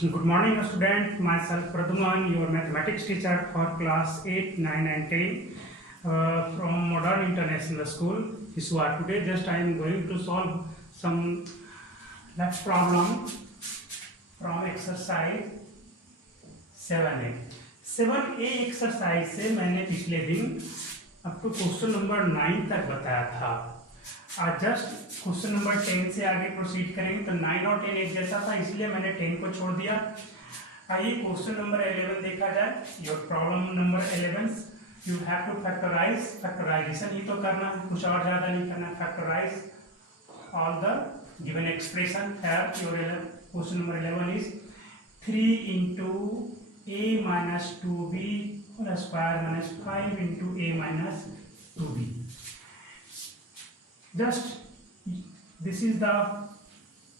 Good morning, student. Myself Pradyuman, your mathematics teacher for class 8, 9 and 10 from Modern International School, Hiswar. Today just I am going to solve some next problem from exercise 7A. 7A exercise से मैंने पिछले दिन अब तो question number 9 तक बताया था। आज जस्ट क्वेश्चन नंबर 10 से आगे प्रोसीड करेंगे। तो 9 और 10 एक जैसा था, इसलिए मैंने 10 को छोड़ दिया। आइए क्वेश्चन नंबर 11 देखा जाए। Your problem number 11, you have to factorise, factorisation ही तो करना है, कुछ और ज्यादा नहीं करना। Factorise all the given expression. Your question number 11 is 3 into a minus 2b whole square minus 5 into a minus 2b. Just this is the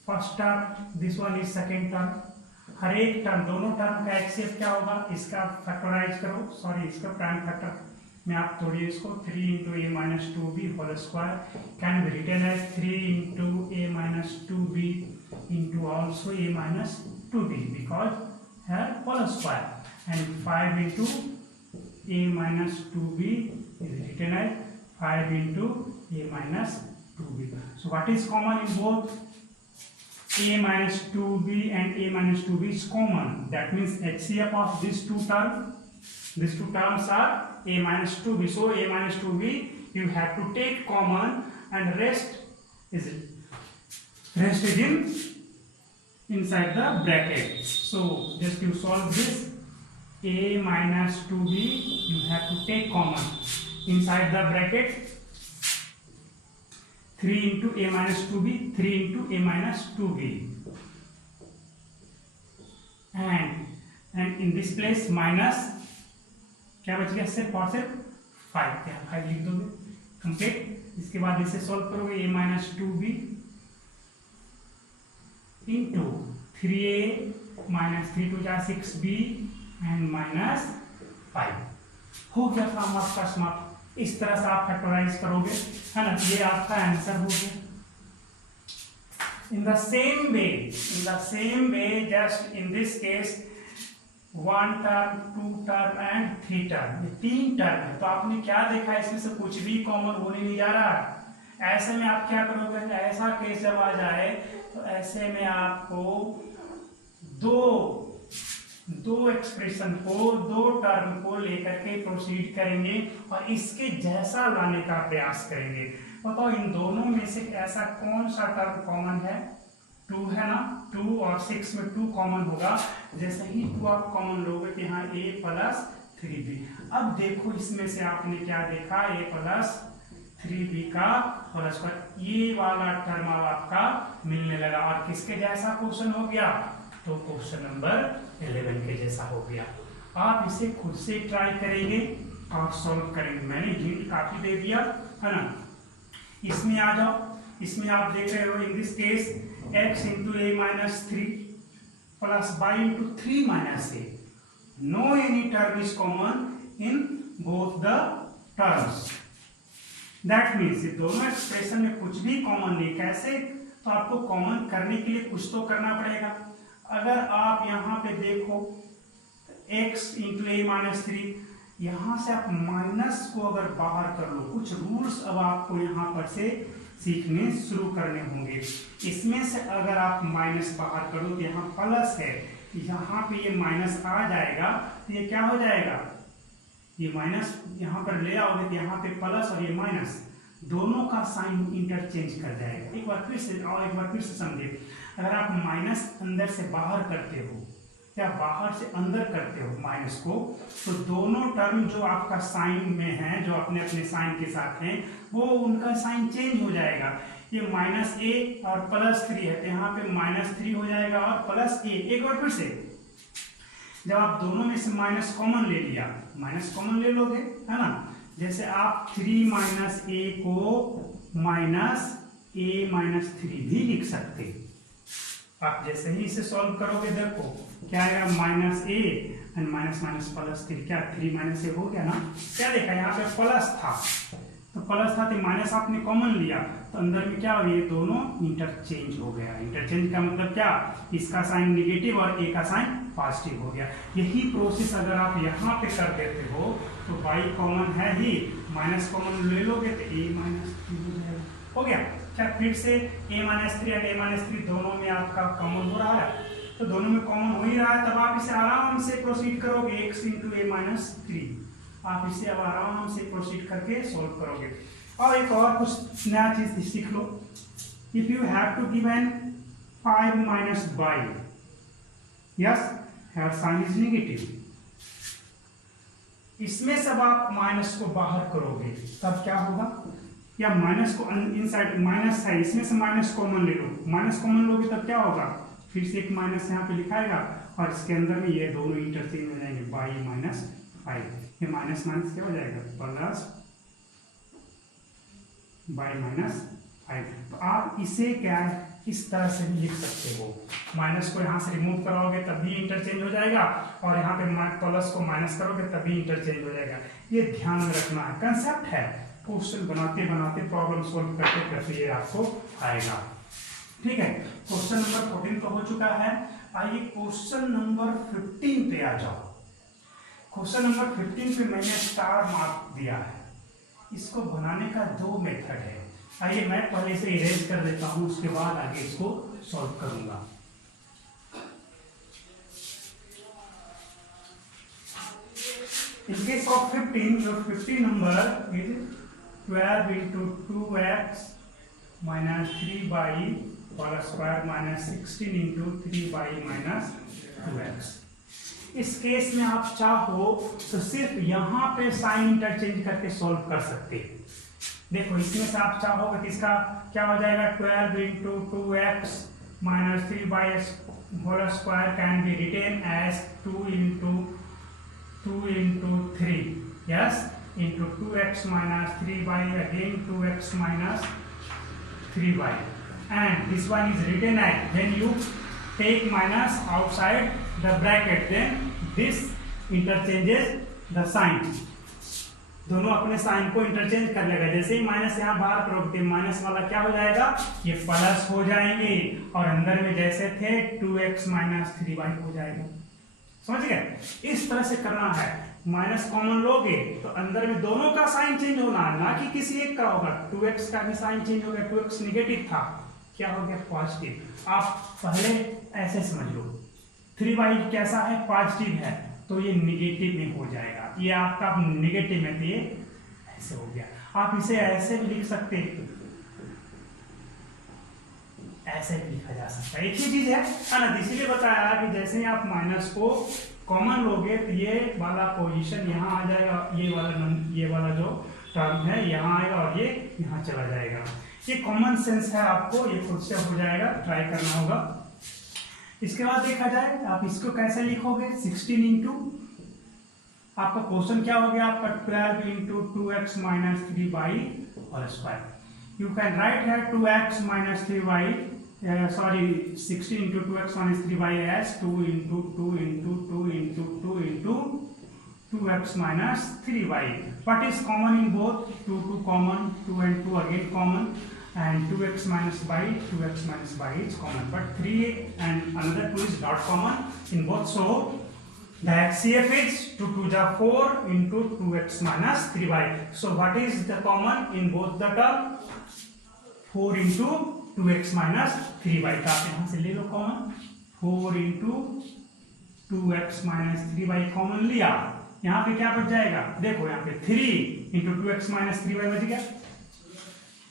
first term, this one is second term. हर एक term, दोनों term का HCF क्या होगा, इसका factorise करो, sorry इसका prime factor में आप तोड़िए इसको। 3 into a minus 2b whole square can be written as 3 into a minus 2b into also a minus 2b because here whole square, and 5 into a minus 2b is written as 5 into a minus 2b. So what is common in both? A minus 2b and a minus 2b is common. That means HCF of these two terms are a minus 2b. So a minus 2b you have to take common, and rest is in inside the bracket. So just you solve this. A minus 2b you have to take common inside the bracket. 3 into a minus 2b, 3 into a minus 2b, and in this place minus क्या बच गया, सिर्फ और सिर्फ 5। क्या 5 लिख दोगे complete. इसके बाद इसे सॉल्व करोगे। a minus 2b into 3a minus 3 to 6b and minus 5 हो गया काम आपका समाप्त। इस तरह से आप फैक्टराइज करोगे, है ना। ये आपका आंसर हो गया। In the same way just in this case 1 term, 2 term and 3 term, ये 3 टर्म है। तो आपने क्या देखा, इसमें से कुछ भी कॉमन होने नहीं जा रहा। ऐसे में आप क्या करोगे, ऐसा केस जब आ जाए तो ऐसे में आपको दो एक्सप्रेशन को, 2 टर्म को लेकर के प्रोसीड करेंगे और इसके जैसा लाने का प्रयास करेंगे। बताओ इन दोनों में से ऐसा कौन सा टर्म कॉमन है? 2 है ना। 2 और 6 में 2 कॉमन होगा। जैसे ही 2 आप कॉमन लोगे तो यहाँ a प्लस 3b। अब देखो इसमें से आपने क्या देखा, a प्लस 3b का होल स्क्वायर। ये वाला टर्म अब आपका मिलने लगा और किसके जैसा क्वेश्चन हो गया? तो क्वेश्चन नंबर 11 के जैसा हो गया। आप इसे खुद से ट्राई करेंगे और सॉल्व करेंगे। मैंने हिंट काफी दे दिया, है ना। इसमें आ जाओ। इसमें आप देख रहे हो in this case x into a minus 3 plus y into 3 minus a. No any term is common in both the terms. That means ये दोनों एक्सप्रेशन में कुछ भी कॉमन नहीं। कैसे? तो आपको कॉमन करने के लिए कुछ तो करना पड़ेगा। अगर आप यहाँ पे देखो x into a minus 3, यहाँ से आप माइनस को अगर बाहर कर लो, कुछ रूल्स अब आपको यहाँ पर से सीखने शुरू करने होंगे। इसमें से अगर आप माइनस बाहर करो तो यहाँ प्लस है, यहाँ पे ये माइनस आ जाएगा तो ये क्या हो जाएगा, ये माइनस यहाँ पर ले आओगे तो यहाँ पे प्लस और ये माइनस दोनों का साइन इंटरचेंज कर जाएगा। एक बार फिर से समझिए। अगर आप माइनस अंदर से बाहर करते हो या बाहर से अंदर करते हो माइनस को, तो दोनों टर्म जो आपका साइन में है, जो अपने अपने साइन के साथ हैं, वो उनका साइन चेंज हो जाएगा। ये माइनस a और प्लस 3 है तो यहाँ पे माइनस 3 हो जाएगा और प्लस a। एक बार फिर से, जब आप दोनों में से माइनस कॉमन ले लिया, माइनस कॉमन ले लोगे, है ना। जैसे आप 3 माइनस a को माइनस a माइनस 3 भी लिख सकते। आप जैसे ही इसे सॉल्व करोगे देखो क्या आएगा, minus a and minus minus plus 3। क्या 3 माइनस a हो गया ना। क्या देखा यहाँ पे प्लस था, तो प्लस था तो माइनस आपने कॉमन लिया तो अंदर में क्या हो गया, ये दोनों इंटरचेंज हो गया। इंटरचेंज का मतलब क्या, इसका साइन नेगेटिव और ए का साइन पॉजिटिव हो गया। यही प्रोसेस अगर आप यहाँ पे कर देते हो तो y कॉमन है ही, माइनस कॉमन ले लोगे तो a माइनस 3 हो जाएगा। हो गया क्या, फिर से a माइनस 3 और a माइनस 3 दोनों में आपका कॉमन हो रहा है, तो दोनों में कॉमन हो ही रहा है, तब आप इसे आराम से प्रोसीड करोगे, x इंटू ए माइनस 3 आप इसे अब आराम से प्रोसीड करके सोल्व करोगे। और एक और कुछ नया चीज सीख लो, if you have to give an 5 minus y, yes here sign is negative, इसमें सब आप माइनस को बाहर करोगे तब क्या होगा, या माइनस को इनसाइड माइनस है, इसमें से माइनस कॉमन ले लो, माइनस कॉमन लोगे तब क्या होगा, फिर से एक माइनस यहाँ पे लिखाएगा और इसके अंदर में ये दोनों इंटरचेंज हो जाएंगे, y माइनस 5, ये माइनस माइनस क्या हो जाएगा प्लस y माइनस 5। तो आप इसे क्या है इस तरह से भी लिख सकते हो, माइनस को यहाँ से रिमूव कराओगे तब भी इंटरचेंज हो जाएगा और यहाँ पे प्लस को माइनस करोगे तब भी इंटरचेंज हो जाएगा। ये ध्यान में रखना है, कंसेप्ट है, क्वेश्चन बनाते बनाते प्रॉब्लम सोल्व करते करते ये आपको आएगा। ठीक है, क्वेश्चन नंबर 14 तो हो चुका है, आइए क्वेश्चन नंबर 15 पे आ जाओ। क्वेश्चन नंबर 15 पे मैंने स्टार मार्क दिया है, इसको बनाने का 2 मेथड है। आइए मैं पहले से इरेज कर देता हूं, उसके बाद आगे इसको सॉल्व करूंगा। In case of 15, your 15 number is 12 into 2x minus 3y whole square minus 16 into 3y minus 2x। इस केस में आप चाहो तो सिर्फ यहाँ पे साइन इंटरचेंज करके सॉल्व कर सकते हैं। देखो इसमें से आप चाहोगे तो इसका क्या हो जाएगा, 12 into 2x minus 3y whole square can be written as 2 into 3, yes, into 2x minus 3y, again 2x minus 3y, and this one is written as, when you take minus outside the bracket, then this interchanges the sign, दोनों अपने sign को interchange कर लेगा। जैसे ही minus यहाँ बाहर करोगे minus वाला क्या हो जाएगा, ये प्लस हो जाएंगे और अंदर में जैसे थे 2x माइनस 3y हो जाएगा। समझ गए, इस तरह से करना है। माइनस कॉमन लोगे तो अंदर में दोनों का साइन चेंज होना, ना कि किसी एक का होगा। 2x का भी साइन चेंज हो गया, 2x निगेटिव था, क्या हो गया पॉजिटिव। आप पहले ऐसे समझ लो, 3y कैसा है, पॉजिटिव है, तो ये निगेटिव में हो जाएगा, ये आपका निगेटिव में तो ये ऐसे हो गया। आप इसे ऐसे भी लिख सकते हैं, ऐसे भी लिखा जा सकता है, एक ही चीज है ना। इसलिए बताया कि जैसे ही आप माइनस को कॉमन लोगे तो ये वाला पोजीशन यहाँ आ जाएगा, ये वाला जो टर्म है यहाँ आएगा और ये यहाँ चला जाएगा। ये कॉमन सेंस है, आपको ये खुद से हो जाएगा, ट्राई करना होगा। इसके बाद देखा जाए आप इसको कैसे लिखोगे, 16 इंटू आपका क्वेश्चन क्या हो गया आपका 12 into 2x minus 3y whole square. You can write है 2x minus 3y, sorry 16 into 2x minus 3y as 2 into 2 into 2 into 2 into 2x minus 3y. What is common in both? 2 common, 2 and 2 again common, and 2x minus y is common, but 3 and another 2 is not common in both. So the HCF is 2 to the 4 into 2x minus 3y. So what is the common in both the term? 4 into 2x minus 3y. तो आप यहाँ से ले लो common, 4 into 2x minus 3y common लिया, यहाँ पे क्या बच जाएगा, देखो यहाँ पे 3 into 2x minus 3y बच गया।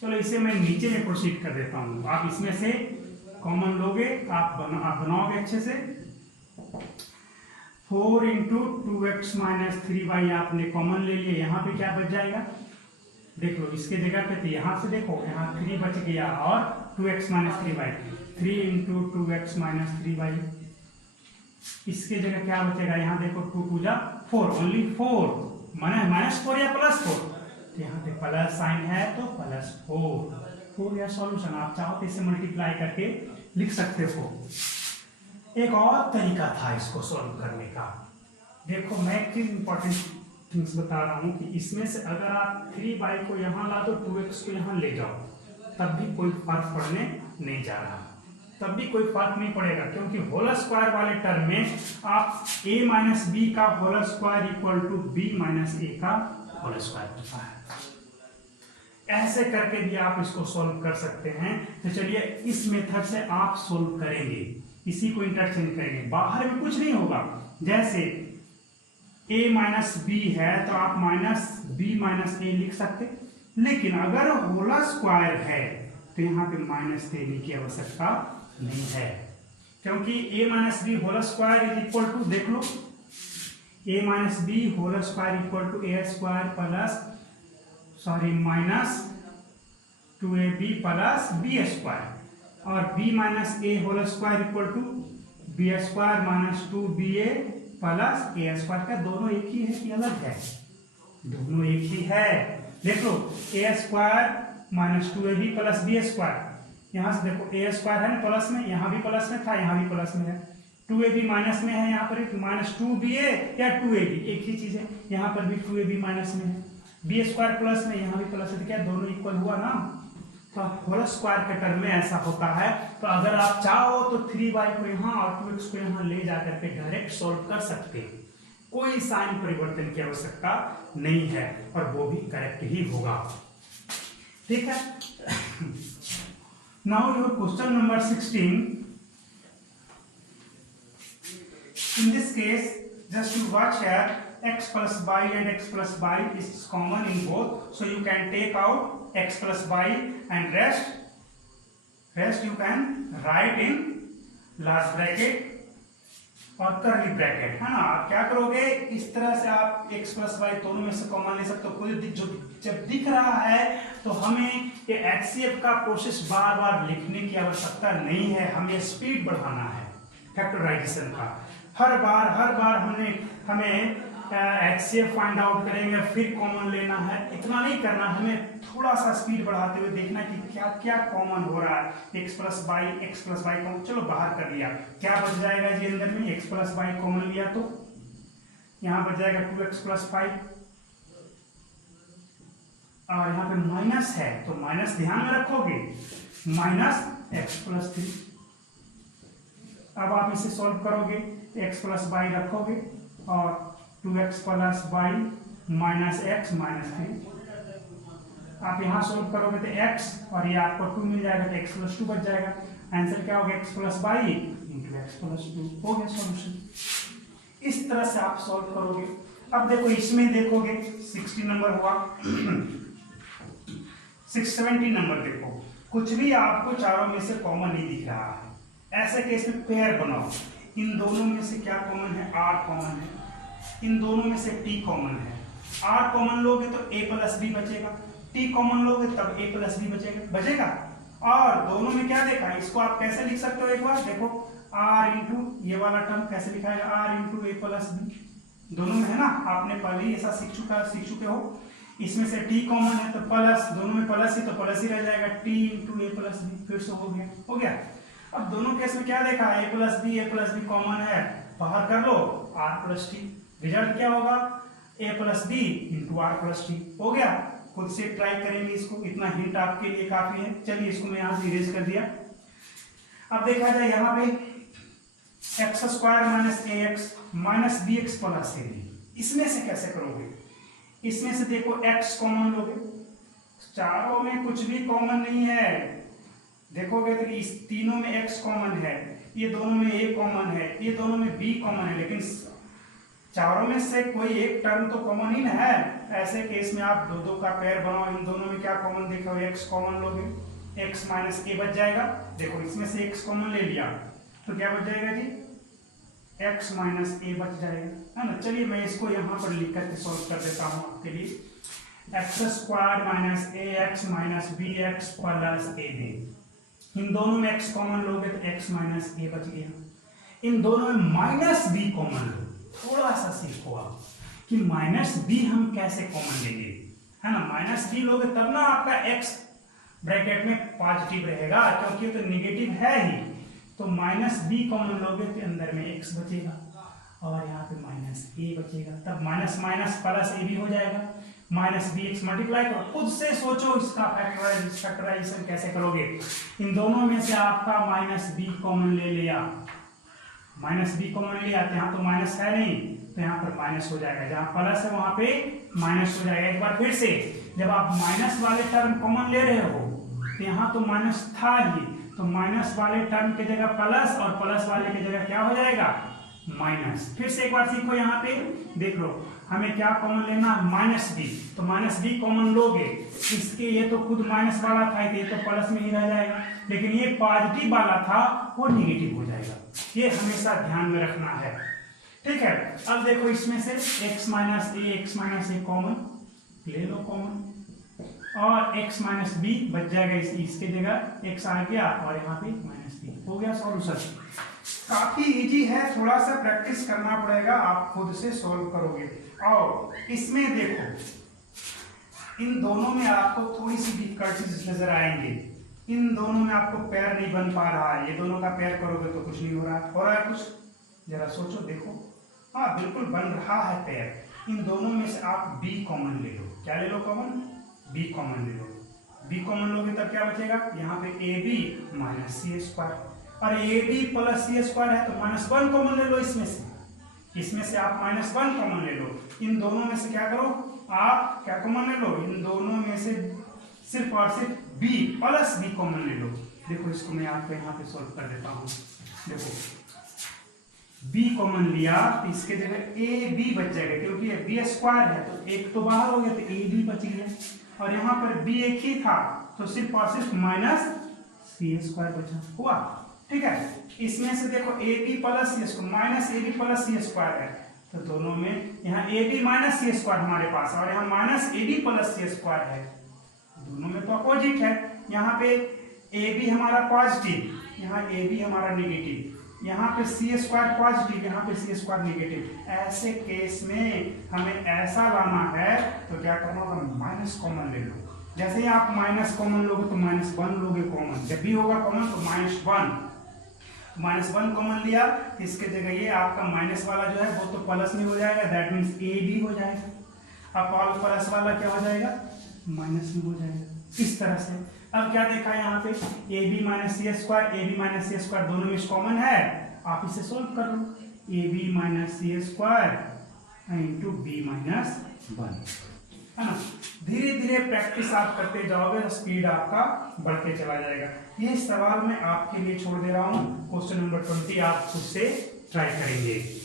चलो इसे मैं नीचे में प्रोसीड कर देता हूँ, आप इसमें से कॉमन लोगे, आप बनाओगे अच्छे से। 4 into 2x minus 3y आपने कॉमन ले लिया, यहाँ पे क्या बच जाएगा, देख लो इसके जगह पे, तो यहाँ से देखो यहाँ 3 बच गया और 2x minus 3y, 3 into 2x minus 3y, इसके जगह क्या बचेगा, यहाँ देखो 2 to the 4, ओनली 4 माने -4 या +4, तो यहाँ पे प्लस साइन है तो +4 या सॉल्यूशन। आप चाहो तो इसे मल्टीप्लाई करके लिख सकते हो। एक और तरीका था इसको सॉल्व करने का, देखो मैं किस इंपॉर्टेंट थिंग्स बता रहा हूँ कि इसमें से अगर आप 3y को यहाँ ला दो, 2x को यहाँ ले जाओ, तब भी कोई फर्क पड़ने नहीं जा रहा, तब भी कोई फर्क नहीं पड़ेगा, क्योंकि होल स्क्वायर वाले टर्म में आप a माइनस बी का whole square equal to b minus a का होल स्क्वायर होता है। ऐसे करके भी आप इसको सॉल्व कर सकते हैं। तो चलिए इस मेथड से आप सॉल्व करेंगे, इसी को इंटरचेंज करेंगे, बाहर में कुछ नहीं होगा। जैसे a माइनस बी है तो आप माइनस b माइनस ए लिख सकते, लेकिन अगर होल स्क्वायर है तो यहाँ पे माइनस देने की आवश्यकता नहीं है, क्योंकि a minus B whole square is equal to, देख लो, a minus B whole square equal to A square plus minus 2ab plus B square, और b minus A whole square equal to B square minus 2ba plus A square. का दोनों एक ही है कि अलग है? दोनों एक ही है। देख लो, a square minus 2ab plus B square, यहाँ से देखो ए स्क्वायर है ना प्लस में, यहाँ भी प्लस में था, यहाँ भी प्लस में है, 2ab माइनस में है, यहाँ पर माइनस 2ba या 2ab एक ही चीज है, यहाँ पर भी 2ab माइनस में है, बी स्क्वायर प्लस में, यहाँ भी प्लस है, तो क्या दोनों इक्वल हुआ ना। तो होल स्क्वायर के टर्म में ऐसा होता है। तो अगर आप चाहो तो 3y को यहाँ और 2x को यहाँ ले जाकर के डायरेक्ट सॉल्व कर सकते हैं, कोई साइन परिवर्तन की आवश्यकता नहीं है, और वो भी करेक्ट ही होगा। ठीक है। Now your question number 16। In this case, just you watch here, x plus y and x plus y is common in both, so you can take out x plus y and rest you can write in large bracket और curly bracket, है ना। आप क्या करोगे, इस तरह से आप x प्लस वाई दोनों में से कॉमन ले सकते हो। कोई जो जब दिख रहा है तो हमें ये HCF का प्रोसेस बार बार लिखने की आवश्यकता नहीं है, हमें स्पीड बढ़ाना है फैक्टराइजेशन का। हर बार हमें HCF फाइंड आउट करेंगे, फिर कॉमन लेना है, इतना नहीं करना। हमें थोड़ा सा स्पीड बढ़ाते हुए देखना कि क्या क्या कॉमन हो रहा है। x प्लस वाई कॉमन, चलो बाहर कर लिया, क्या बच जाएगा जी अंदर में, x प्लस वाई कॉमन लिया तो यहाँ बच जाएगा 2x प्लस 5, और यहाँ पे माइनस है तो माइनस ध्यान में रखोगे, माइनस x प्लस 3। अब आप इसे सॉल्व करोगे, x प्लस वाई रखोगे और 2x plus Y minus x minus 3। आप यहाँ सोल्व करोगे तो x और ये आपको 2 मिल जाएगा, तो x प्लस 2 बच जाएगा। आंसर क्या होगा, x plus Y into X plus 2 हो गया सॉल्यूशन। इस तरह से आप सॉल्व करोगे। अब देखो इसमें देखोगे 60 नंबर हुआ 670 नंबर देखो, कुछ भी आपको चारों में से कॉमन नहीं दिख रहा है। ऐसे केस में पेयर बनाओ, इन दोनों में से क्या कॉमन है, r कॉमन है, इन दोनों में से t कॉमन है। r कॉमन लोगे तो a प्लस बी बचेगा, t कॉमन लोगे तब a प्लस बी बचेगा। और दोनों में क्या देखा, इसको आप कैसे लिख सकते हो, एक बार देखो, r इंटू ये वाला टर्म कैसे लिखाएगा, r इंटू ए प्लस बी, दोनों में है ना, आपने पहले ही ऐसा सीख चुके हो। इसमें से t कॉमन है तो प्लस, दोनों में प्लस ही तो प्लस ही रह जाएगा, t इंटू ए प्लस बी, फिर से हो गया। अब दोनों केस में क्या देखा, a प्लस बी कॉमन है, बाहर कर लो, r प्लस टी, रिजल्ट क्या होगा, a plus B into R plus T, हो गया। खुद से ट्राई करेंगे इसको, इतना हिंट आपके लिए काफी है। चलिए इसको मैं यहाँ से इरेज कर दिया। अब देखा जाए यहाँ पे एक्स स्क्वायर माइनस ए x minus B x plus ए बी, इसमें से कैसे करोगे, इसमें से देखो x कॉमन लोगे, चारों में कुछ भी कॉमन नहीं है, देखोगे तो इस तीनों में x कॉमन है, ये दोनों में a कॉमन है, ये दोनों में b कॉमन है, लेकिन चारों में से कोई एक टर्म तो कॉमन ही ना है। ऐसे केस में आप दो का पेयर बनाओ, इन दोनों में क्या कॉमन देखा, x कॉमन लोगे, x माइनस a बच जाएगा। देखो इसमें से x कॉमन ले लिया तो क्या बच जाएगा जी, x माइनस a बच जाएगा, है ना। चलिए मैं इसको यहाँ पर लिख करके सॉल्व कर देता हूँ आपके लिए। एक्स स्क्वायर माइनस ए x minus B x plus ए बी, इन दोनों में x कॉमन लोगे तो x माइनस a बच गया। इन दोनों में माइनस b कॉमन लो, थोड़ा सा सीखो आप कि माइनस b हम कैसे कॉमन लेंगे, है ना। माइनस b लोगे तब ना आपका x ब्रैकेट में पॉजिटिव रहेगा, क्योंकि तो निगेटिव है ही। तो माइनस b कॉमन लोगे तो अंदर में x बचेगा और यहाँ पे माइनस a बचेगा, तब माइनस माइनस प्लस a भी हो जाएगा, माइनस बी एक्स मल्टीप्लाई करो, खुद से सोचो इसका फैक्टराइजेशन कैसे करोगे। इन दोनों में से आपका माइनस बी कॉमन ले लिया, माइनस बी कॉमन लिया तो यहाँ तो माइनस है नहीं, तो यहाँ पर माइनस हो जाएगा, जहाँ प्लस है वहां पे माइनस हो जाएगा। एक बार फिर से, जब आप माइनस वाले टर्म कॉमन ले रहे हो तो यहाँ तो माइनस था ही, तो माइनस वाले टर्म की जगह प्लस और प्लस वाले की जगह क्या हो जाएगा, माइनस। फिर से एक बार सीखो, यहाँ पे देख लो, हमें क्या कॉमन लेना, माइनस बी, तो माइनस बी कॉमन लोगे, इसके ये तो खुद माइनस वाला था, ये तो प्लस में ही रह जाएगा, लेकिन ये पॉजिटिव वाला था वो निगेटिव हो जाएगा, ये हमेशा ध्यान में रखना है, ठीक है। अब देखो इसमें से x माइनस ए कॉमन ले लो कॉमन, और x माइनस बी बच जाएगा, इसके जगह x आ गया और यहाँ पे माइनस बी हो गया सॉल्यूशन। काफी इजी है, थोड़ा सा प्रैक्टिस करना पड़ेगा, आप खुद से सॉल्व करोगे। और इसमें देखो, इन दोनों में आपको थोड़ी सी डिफिकल्टीज नजर आएंगे, इन दोनों में आपको पेयर नहीं बन पा रहा है, ये दोनों का पेयर करोगे तो कुछ नहीं हो रहा है कुछ, जरा सोचो देखो, हाँ बिल्कुल बन रहा है पेयर। इन दोनों में से आप b कॉमन ले लो, क्या ले लो कॉमन, b कॉमन ले लो, b कॉमन लोगे तब क्या बचेगा, यहाँ पे ab माइनस सी स्क्वायर, और ab प्लस सी स्क्वायर है तो माइनस 1 कॉमन ले लो, इसमें से आप माइनस 1 कॉमन ले लो। इन दोनों में से क्या करो, आप क्या कॉमन ले लो, इन दोनों में से सिर्फ और सिर्फ b प्लस b कॉमन ले लो। देखो इसको मैं आपको यहाँ पे सॉल्व कर देता हूँ, देखो b कॉमन लिया तो इसके जगह ab बच जाएगा, क्योंकि ये b स्क्वायर है तो एक तो बाहर हो गया तो ab बच गया, और यहाँ पर b एक ही था तो सिर्फ और सिर्फ माइनस सी स्क्वायर बचा हुआ, ठीक है। इसमें से देखो ab प्लस सी स्क्वायर माइनस ab प्लस सी स्क्वायर है, तो दोनों में यहाँ ab माइनस सी स्क्वायर हमारे पास और यहाँ माइनस ab प्लस सी स्क्वायर है, दोनों में तो अपोजिट है, यहाँ पे ab हमारा पॉजिटिव, यहाँ ab हमारा नेगेटिव, यहाँ पे सी स्क्वायर पॉजिटिव, यहाँ पे सी स्क्वायर नेगेटिव। ऐसे केस में हमें ऐसा लाना है तो क्या करना होगा, माइनस कॉमन ले लो। जैसे ही आप माइनस कॉमन लोगे तो माइनस 1 लोगे कॉमन, जब भी होगा कॉमन तो माइनस 1 कॉमन लिया, इसके जगह ये आपका माइनस वाला जो है वो तो प्लस में हो जाएगा, दैट मीन्स ए बी हो जाएगा, अब ऑल प्लस वाला क्या हो जाएगा, माइनस में हो जाएगा, इस तरह से। अब क्या देखा यहाँ पे, a b minus c square दोनों में कॉमन है, आप इसे सोल्व कर लो, a b minus c square into b minus 1, है ना। धीरे धीरे प्रैक्टिस आप करते जाओगे तो स्पीड आपका बढ़ते चला जाएगा। ये सवाल मैं आपके लिए छोड़ दे रहा हूँ, क्वेश्चन नंबर 20 आप खुद से ट्राई करेंगे।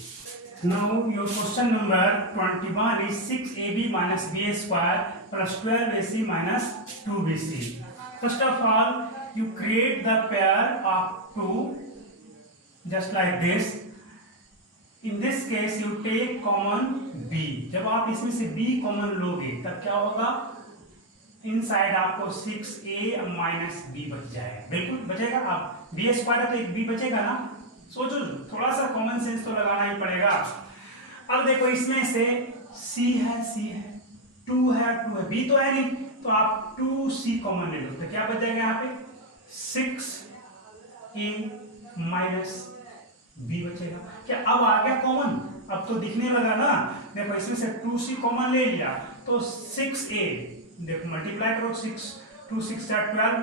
Now your question number 21 is 6ab minus b square plus 12ac minus 2bc. First of all, you create the pair of 2 just like this. In this case, you take common b. जब आप इसमें से b common लोगे तब क्या होगा, inside आपको 6a minus b बच जाएगा, बिल्कुल बचेगा। आप b स्क्वायर है तो एक b बचेगा ना, सोचो थोड़ा सा कॉमन सेंस तो लगाना ही पड़ेगा। अब देखो इसमें से c है 2 है b तो है नहीं, तो आप 2c कॉमन ले लो तो क्या बच जाएगा, यहाँ पे 6a माइनस b बचेगा। क्या अब आ गया कॉमन, अब तो दिखने लगा ना। देखो इसमें से 2c कॉमन ले लिया तो 6a, देखो मल्टीप्लाई करो, 2 6 12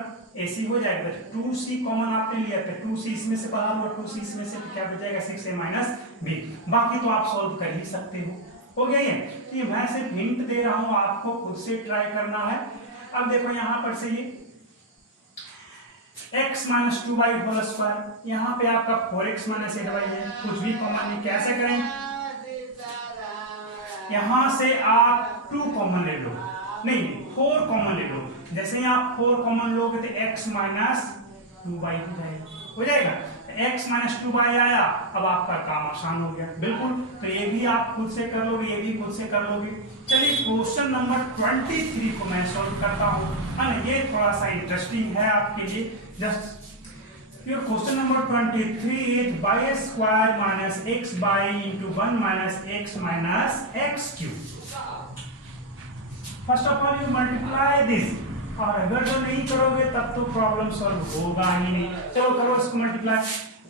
ac हो जाएगा, 2c कॉमन आपने लिया था, 2c इसमें से बाहर हुआ, 2c इसमें से, तो क्या बच जाएगा 6a माइनस b। बाकी तो आप सॉल्व कर ही सकते हो गया ये मैं सिर्फ हिंट दे रहा हूं, आपको खुद से ट्राई करना है। अब देखो यहां पर से ये x minus 2y whole square, यहाँ पे आपका 4x माइनस 8y है, कुछ भी कॉमन नहीं, कैसे करें, यहां से आप 2 कॉमन ले लो, नहीं 4 कॉमन ले लो, जैसे ही आप 4 कॉमन लोगे तो x माइनस 2y हो जाएगा, x माइनस 2y आया, अब आपका काम आसान हो गया, बिल्कुल। तो ये भी आप खुद से कर लोगे, ये भी खुद से कर लोगे। चलिए क्वेश्चन नंबर 23 को मैं सॉल्व करता हूँ, है ना, ये थोड़ा सा इंटरेस्टिंग है आपके लिए। Just your question number 23 is y square minus x by into 1 minus x minus x cube. First of all you multiply this, और अगर जो नहीं करोगे तब तो प्रॉब्लम सॉल्व होगा ही नहीं। चलो करो इसको multiply,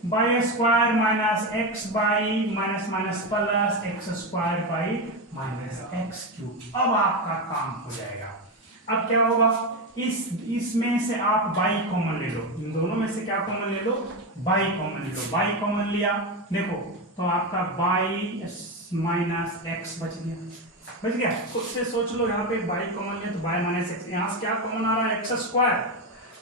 by square minus X by minus minus plus X square by minus x cube. अब आपका काम हो जाएगा। अब क्या होगा, इसमें से आप बाई कॉमन ले लो, इन दोनों में से क्या कॉमन ले लो, बाई कॉमन ले लो। बाई कॉमन लिया, देखो तो आपका बाई माइनस एक्स बच गया। खुद से सोच लो, यहाँ पे बाई कॉमन लिया तो बाई माइनस एक्स, यहाँ से क्या कॉमन आ रहा है, एक्स स्क्वायर।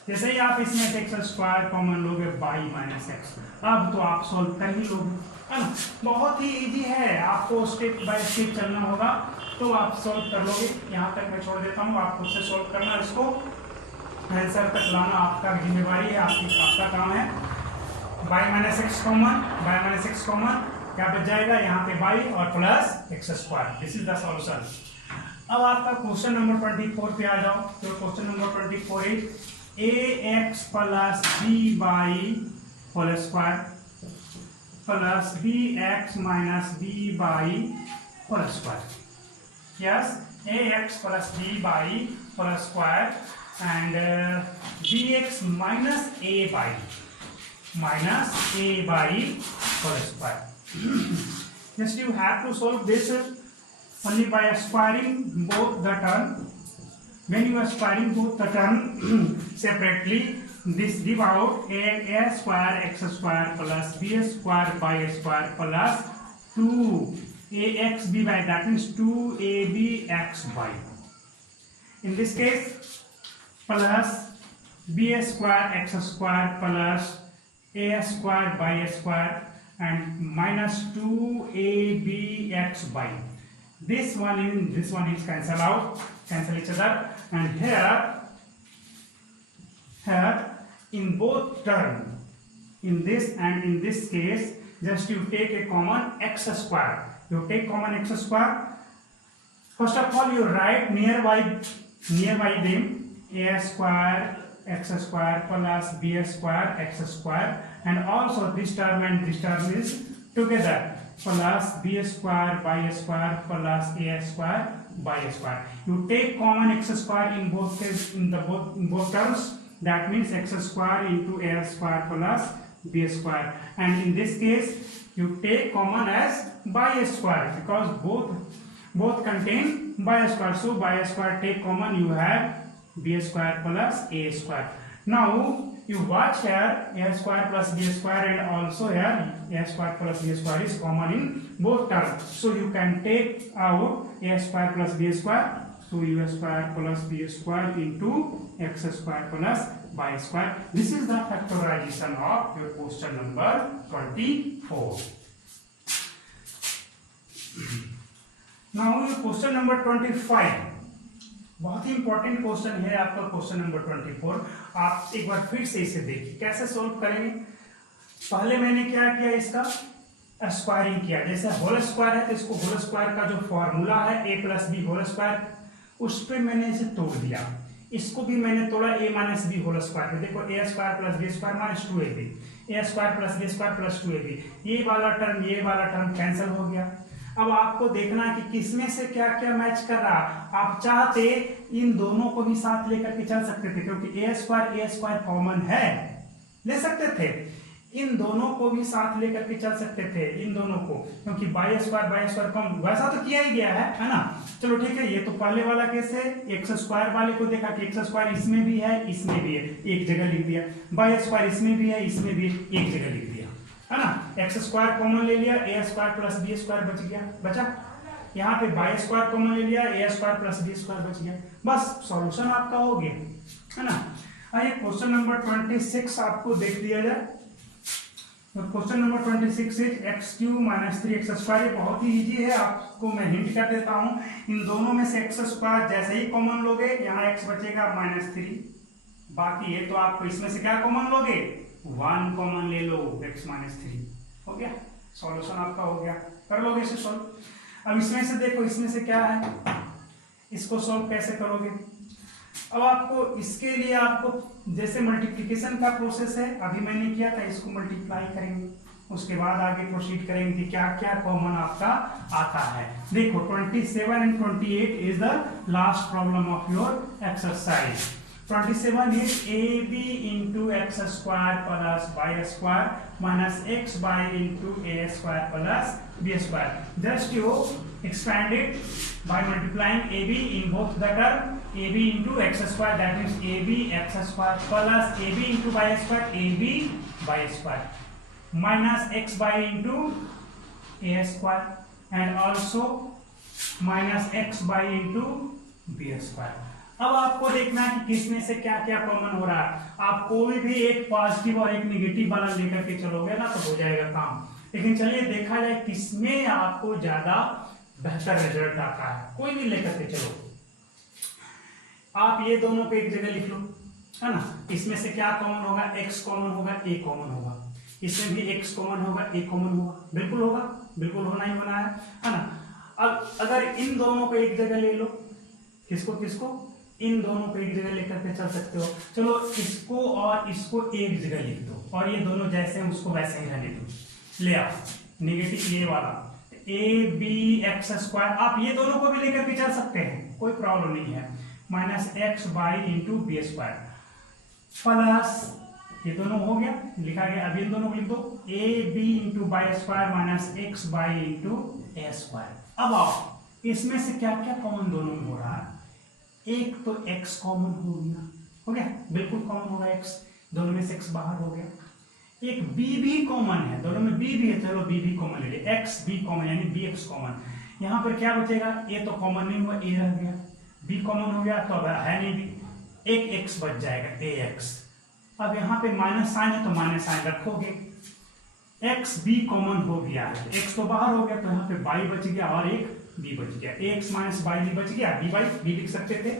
जैसे ही आप इसमें से एक्स स्क्वायर कॉमन लोगे, बाई माइनस एक्स, अब तो आप सोल्व कर ही लोगे, है ना। बहुत ही इजी है, आपको स्टेप बाय स्टेप चलना होगा तो आप सोल्व कर लोगे। यहाँ तक मैं छोड़ देता हूँ, आप खुद से सोल्व करना, इसको आंसर तक लाना आपका जिम्मेवारी है, आपका काम है। By minus X common, by minus X common, क्या बच जाएगा यहाँ पे बाई और plus X square. This is the solution. अब आपका क्वेश्चन नंबर 24 पे आ जाओ। तो question number 24 is ax plus b by whole square plus bx minus b by whole square. Yes, ax plus b by whole square and bx minus a by whole square. Just you have to solve this only by squaring both the term. When you are squaring both the term separately, this give out a square x square plus b square by square plus 2ax by, that means 2ab x by. In this case, plus b square x square plus a square by square and minus 2ab x by. This one is cancel out, cancel each other, and here in both term, in this and in this case, just you take a common x square. You take common x square. First of all, you write nearby them a square x square plus b square x square, and also this term and this term is together, plus b square by square plus a square by square. You take common x square in both cases, in both terms. That means x square into a square plus b square, and in this case you take common as by square because both contain by square. So by square take common, you have b square plus a square. Now you watch here, a square plus b square, and also here a square plus b square is common in both terms. So you can take out a square plus b square. So u square plus b square into x square plus y square. This is the factorization of your question number 24. Now your question number 25. बहुत ही important question है आपका question number 24। आप एक बार फिर से इसे देखिए कैसे सोल्व करेंगे। पहले मैंने क्या किया, इसका स्क्वायरिंग किया। जैसे होल स्क्वायर है तो इसको होल स्क्वायर का जो फॉर्मूला है a plus B whole square, उस पर मैंने इसे तोड़ दिया। इसको भी मैंने तोड़ा a minus B whole square पे। देखो a square plus B square minus 2ab, a square plus B square plus 2ab, ये वाला टर्म कैंसिल हो गया। अब आपको देखना है कि किसमें से क्या क्या मैच कर रहा। आप चाहते इन दोनों को भी साथ लेकर के चल सकते थे, क्योंकि ए स्क्वायर कॉमन है, ले सकते थे। इन दोनों को भी साथ लेकर के चल सकते थे, इन दोनों को, क्योंकि बाई स्क्वायर कॉमन वैसा तो किया ही गया है ना। चलो ठीक है, ये तो पहले वाला केस है। एक्स स्क्वायर वाले को देखा कि एक्स स्क्वायर इसमें भी है, इसमें भी है, एक जगह लिख दिया। बाई स्क्वायर इसमें भी है, इसमें भी एक जगह लिख दिया, है ना। एक्स स्क्वायर कॉमन ले लिया, ए स्क्वायर प्लस बी स्क्वायर बचा। यहाँ पे बाई स्क्वायर कॉमन ले लिया, ए स्क्वायर प्लस बी स्क्वायर बच गया। बस सॉल्यूशन आपका हो गया, है ना। आइए क्वेश्चन नंबर 26 आपको देख दिया जाए। तो question number 26 is x cube minus 3x square. बहुत ही इजी है, आपको मैं हिंट कर देता हूँ। इन दोनों में से एक्स स्क्वायर जैसे ही कॉमन लोगे, यहाँ x बचेगा -3, बाकी है तो आपको इसमें से क्या कॉमन लोगे, 1 कॉमन ले लो, x -3 हो गया। सॉल्यूशन आपका हो गया, कर लोगे इसे सॉल्व। अब इसमें से देखो, इसमें से क्या है, इसको सॉल्व कैसे करोगे। अब आपको इसके लिए आपको जैसे मल्टीप्लिकेशन का प्रोसेस है, अभी मैंने किया था, इसको मल्टीप्लाई करेंगे, उसके बाद आगे प्रोसीड करेंगे कि क्या क्या कॉमन आपका आता है। देखो 27 and 28 is the last problem of your exercise. 27 is ab into x square plus y square minus x by into a square plus b square. Just you expand it by multiplying ab in both the term, ab into x square, that means ab x square plus ab into y square, ab y square minus x by into a square and also minus x by into b square. अब आपको देखना है कि किसमें से क्या क्या common हो रहा है। आप कोई भी एक पॉजिटिव और एक निगेटिव वाला लेकर के चलोगे ना तो हो जाएगा काम। लेकिन चलिए देखा जाए किसमें आपको ज्यादा बेहतर रिजल्ट आता है। कोई भी लेकर के चलो, आप ये दोनों को एक जगह लिख लो, है ना। इसमें से क्या कॉमन होगा? x कॉमन होगा, a कॉमन होगा। इसमें भी x कॉमन होगा, a कॉमन होगा। बिल्कुल होगा, बिल्कुल होना ही होना है ना। अब अगर इन दोनों को एक जगह ले लो, किसको किसको? इन दोनों को एक जगह लेकर के चल सकते हो। चलो इसको और इसको एक जगह लिख दो और ये दोनों जैसे हैं उसको वैसे ही रहने दो। ले आओ नेगेटिव ये वाला ए बी एक्स स्क्वायर, आप ये दोनों को भी लेकर के चल सकते हैं, कोई प्रॉब्लम नहीं है। Minus X by into B square plus ये दोनों हो गया, लिखा गया। अब इन दोनों को लिख दो A B into by square minus X by into A square. अब आओ इसमें से क्या क्या कॉमन दोनों में हो रहा है? एक तो x कॉमन हो गया, बिल्कुल कॉमन होगा x, दोनों में से x बाहर हो गया। एक b भी कॉमन है, दोनों में b भी है, चलो b भी कॉमन ले लिए, x b कॉमन यानी bx कॉमन। यहाँ पर क्या बचेगा? a तो कॉमन नहीं हुआ, a रह गया, b कॉमन हो गया तो अब है नहीं b, एक x बच जाएगा ax। अब यहाँ पे माइनस साइन है तो माइनस साइन रखोगे, x b कॉमन हो गया है, x तो बाहर हो गया तो यहाँ पे y बच गया और एक b बच गया, ax माइनस बाई भी बच गया, b बाई b लिख सकते थे।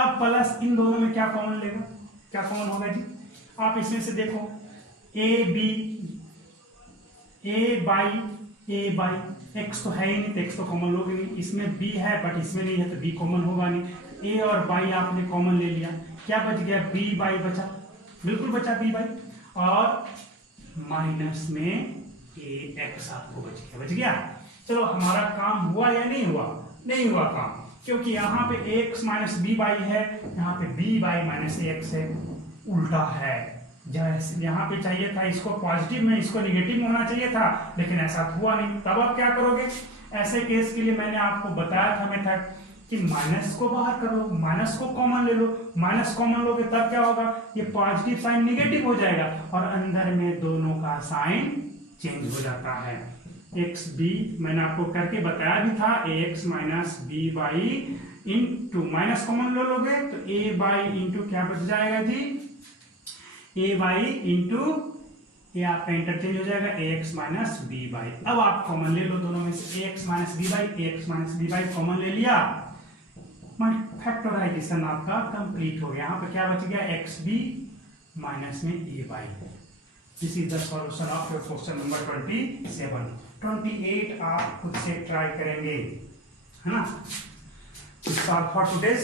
अब प्लस इन दोनों में क्या कॉमन लेगा? क्या कॉमन होगा जी? आप इसमें से देखो a बाई x तो है ही नहीं तो x तो कॉमन लोगे नहीं, इसमें b है बट इसमें नहीं है तो b कॉमन होगा नहीं। a और बाई आपने कॉमन ले लिया, क्या बच गया? b बाई बचा, बिल्कुल बचा b बाई, और माइनस में ax आपको बच गया। चलो हमारा काम हुआ या नहीं हुआ? नहीं हुआ काम, क्योंकि यहाँ पे x माइनस बी बाई है, यहाँ पे b बाई माइनस एक्स है, उल्टा है। जैसे यहाँ पे चाहिए था इसको पॉजिटिव में, इसको निगेटिव में होना चाहिए था, लेकिन ऐसा हुआ नहीं। तब आप क्या करोगे? ऐसे केस के लिए मैंने आपको बताया था मेथड कि माइनस को बाहर करो, माइनस को कॉमन ले लो, माइनस कॉमन लोगे तब क्या होगा? ये पॉजिटिव साइन निगेटिव हो जाएगा और अंदर में दोनों का साइन चेंज हो जाता है। एक्स बी मैंने आपको करके बताया भी था, a x minus b by into minus common ले लोगे तो ए बाई इंटू क्या बच जाएगा जी? ए बाई इंटू ये आपका इंटरचेंज हो जाएगा a x minus b by. अब आप कॉमन ले लो दोनों में से, a x minus b by, a x minus b by common ले लिया, फैक्टराइजेशन आपका कंप्लीट हो गया। यहाँ पर क्या बच गया? एक्स बी माइनस में a by. This is the solution of your question number 27। 28 आप खुद से ट्राई करेंगे, है ना। For today's